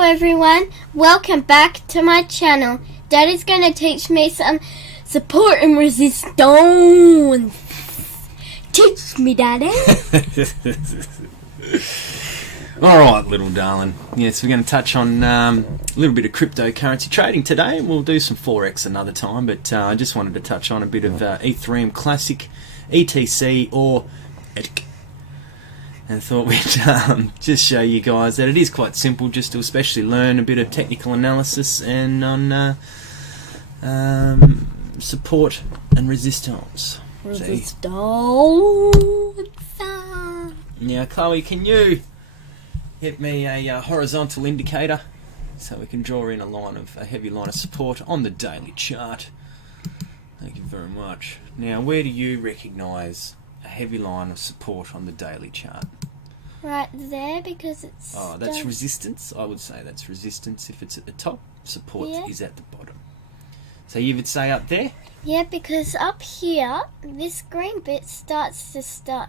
Hello everyone, welcome back to my channel. Daddy's going to teach me some support and resistance. Teach me, Daddy. Alright, little darling. Yes, we're going to touch on a little bit of cryptocurrency trading today, and we'll do some Forex another time, but I just wanted to touch on a bit of Ethereum Classic, ETC, or ETC. And thought we'd just show you guys that it is quite simple, just to especially learn a bit of technical analysis and on support and resistance. Resistance. Now, Chloe, can you hit me a horizontal indicator so we can draw in a heavy line of support on the daily chart? Thank you very much. Now, where do you recognise a heavy line of support on the daily chart? Right there, because it's... Oh, that's resistance. I would say that's resistance if it's at the top. Support is at the bottom. So you would say up there? Yeah, because up here, this green bit starts to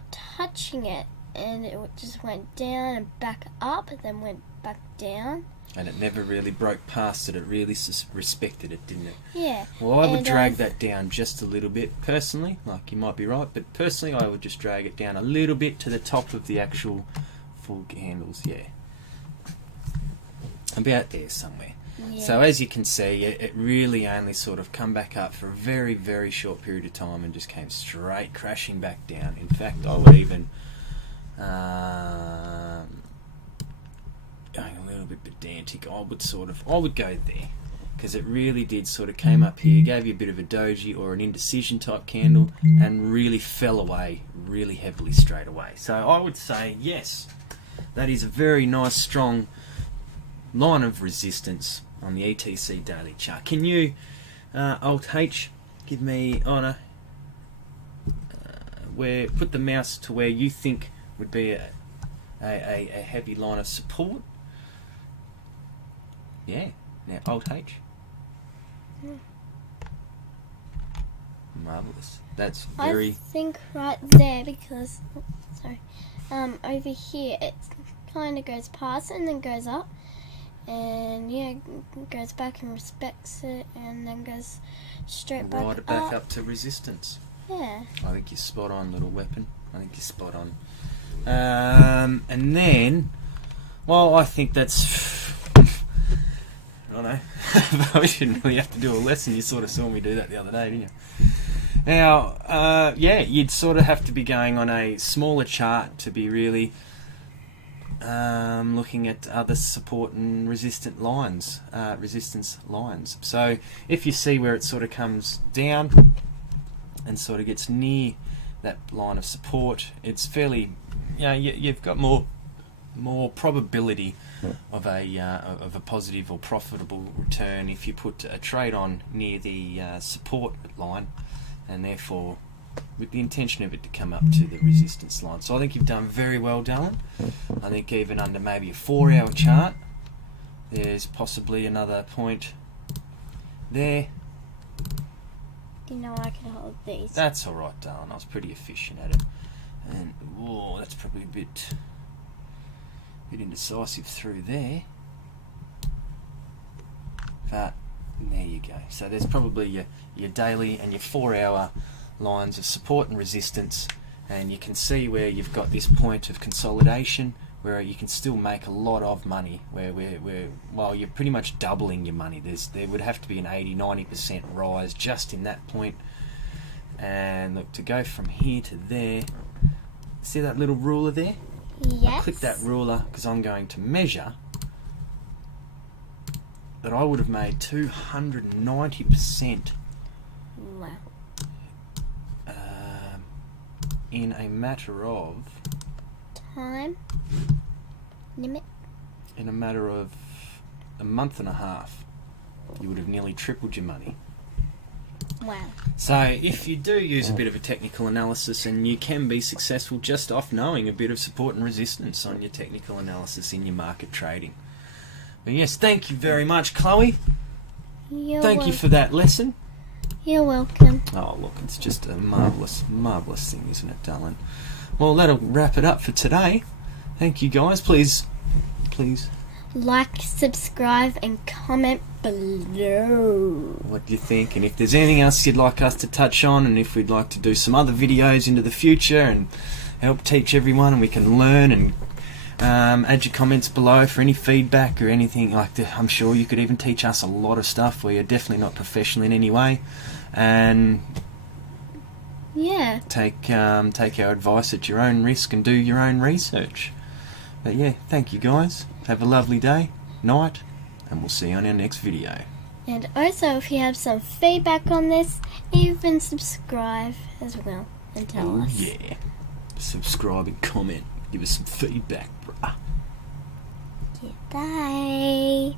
touching it, and it just went down and back up, and then went back down. And it never really broke past it. It really respected it, didn't it? Yeah. Well, I would drag that down just a little bit, personally. Like, you might be right, but personally I would just drag it down a little bit to the top of the actual full candles, yeah. About there somewhere. Yeah. So as you can see, it really only sort of come back up for a very, very short period of time and just came straight crashing back down. In fact, I would even... going a little bit pedantic, I would go there, because it really did sort of came up here, gave you a bit of a doji or an indecision type candle, and really fell away really heavily straight away. So I would say yes, that is a very nice strong line of resistance on the ETC daily chart. Can you Alt H give me put the mouse to where you think would be a heavy line of support? Yeah. Now Alt H. Marvelous. That's very... I think right there, because over here it kind of goes past it and then goes up, and yeah, goes back and respects it, and then goes straight back up. Right back up to resistance. Yeah. I think you're spot on, little weapon. I think you're spot on. And then, well, I think that's... I don't know. We shouldn't really have to do a lesson. You sort of saw me do that the other day, didn't you? Now, yeah, you'd sort of have to be going on a smaller chart to be really looking at other support and resistance lines. So if you see where it sort of comes down and sort of gets near that line of support, it's fairly, you've got more probability of a positive or profitable return if you put a trade on near the support line, and therefore with the intention of it to come up to the resistance line. So I think you've done very well, Dylan. I think even under maybe a 4-hour chart, there's possibly another point there. You know, I can hold these. That's alright, darling. I was pretty efficient at it. And, whoa, that's probably a bit indecisive through there. But, there you go. So there's probably your daily and your 4-hour lines of support and resistance. And you can see where you've got this point of consolidation, where you can still make a lot of money, where well, you're pretty much doubling your money. There would have to be an 80-90% rise just in that point. And look, to go from here to there, see that little ruler there? Yes. I'll click that ruler because I'm going to measure that I would have made 290% wow. In a matter of... Time limit? In a matter of a month and a half, you would have nearly tripled your money. Wow. So if you do use a bit of a technical analysis, and you can be successful just off knowing a bit of support and resistance on your technical analysis in your market trading. But yes, thank you very much, Chloe. Thank you for that lesson. You're welcome. Oh look, it's just a marvellous, marvellous thing, isn't it, darling? Well, that'll wrap it up for today. Thank you guys. Please like, subscribe, and comment below. What do you think? And if there's anything else you'd like us to touch on, and if we'd like to do some other videos into the future and help teach everyone, and we can learn, and add your comments below for any feedback or anything like that. I'm sure you could even teach us a lot of stuff. We are definitely not professional in any way, and yeah, take our advice at your own risk and do your own research. But yeah, thank you guys. Have a lovely day, night, and we'll see you on our next video. and also if you have some feedback on this, even subscribe as well and tell us. Yeah, subscribe and comment. Give us some feedback, bruh. Yeah, bye.